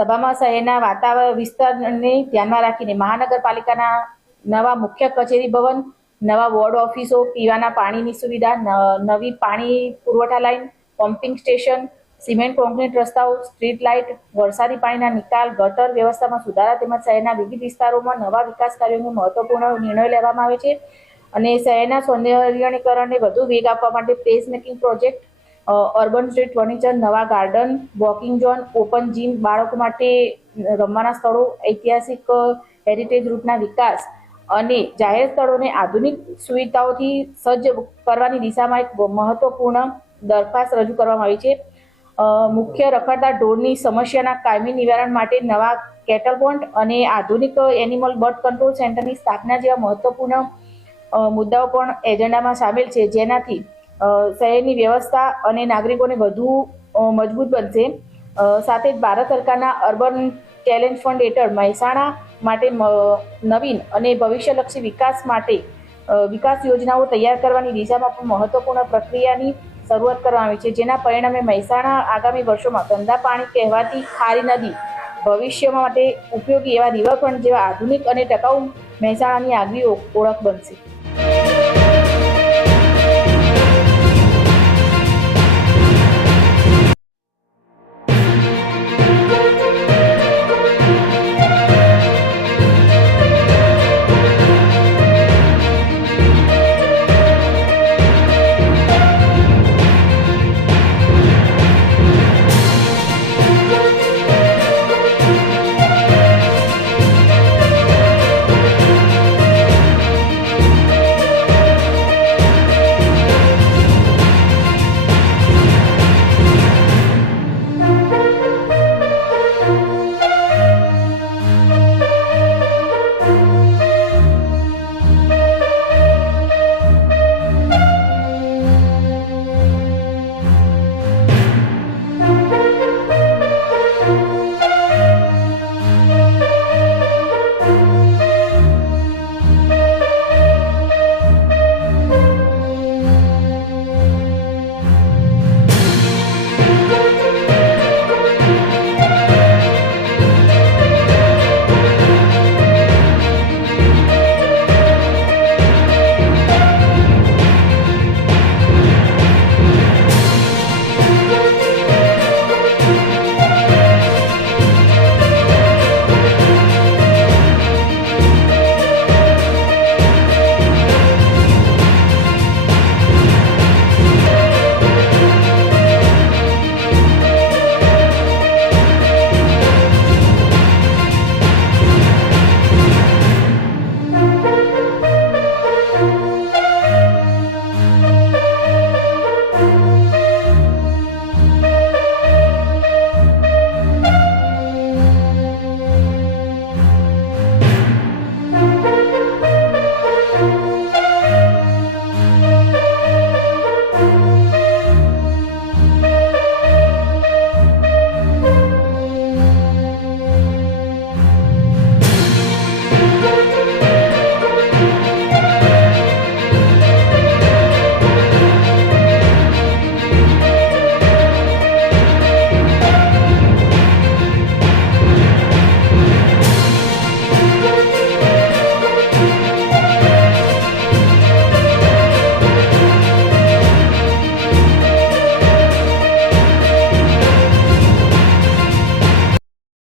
સભામાં શહેરના વાતાવરણ વિસ્તારને ધ્યાનમાં રાખીને મહાનગરપાલિકાના નવા મુખ્ય કચેરી ભવન, નવા વોર્ડ ઓફિસો, પીવાના પાણીની સુવિધા, નવી પાણી પુરવઠા line, pumping station, cement concrete રસ્તાઓ, સ્ટ્રીટ લાઇટ, વરસાદી પાણીના નિકાલ, ગટર વ્યવસ્થામાં સુધારા તેમજ શહેરના વિવિધ વિસ્તારોમાં નવા વિકાસ કાર્યોનો મહત્વપૂર્ણ નિર્ણય લેવામાં આવે છે. અને શહેરના સૌંદર્યીકરણને વધુ વેગ આપવા માટે place making project, urban street furniture, નવા garden, walking zone, open gym, બાળકો માટે રમવાના સ્થળો, ઐતિહાસિક હેરિટેજ રૂટના વિકાસ અને જાહેર સ્થળોને આધુનિક સુવિધાઓથી સજ્જ કરવાની દિશામાં એક મહત્વપૂર્ણ દરખાસ્ત રજૂ કરવામાં આવી છે. મુખ્ય રખડતા ઢોરની સમસ્યાના કાયમી નિવારણ માટે નવા કેટલ પોન્ટ અને આધુનિક એનિમલ બર્થ કંટ્રોલ સેન્ટરની સ્થાપના જેવા મહત્વપૂર્ણ મુદ્દાઓ પણ એજન્ડામાં સામેલ છે, જેનાથી શહેરની વ્યવસ્થા અને નાગરિકોને વધુ મજબૂત બનશે. સાથે જ ભારત સરકારના અર્બન ચેલેન્જ ફંડ હેઠળ મહેસાણા માટે નવીન અને ભવિષ્યલક્ષી વિકાસ યોજનાઓ તૈયાર કરવાની દિશામાં પણ મહત્વપૂર્ણ પ્રક્રિયાની શરૂઆત કરવામાં આવી છે, જેના પરિણામે મહેસાણા આગામી વર્ષોમાં ગંદા પાણી કહેવાતી ખારી નદી, ભવિષ્ય માટે ઉપયોગી એવા રિવરફ્રન્ટ જેવા આધુનિક અને ટકાઉ મહેસાણાની આગવી ઓળખ બનશે.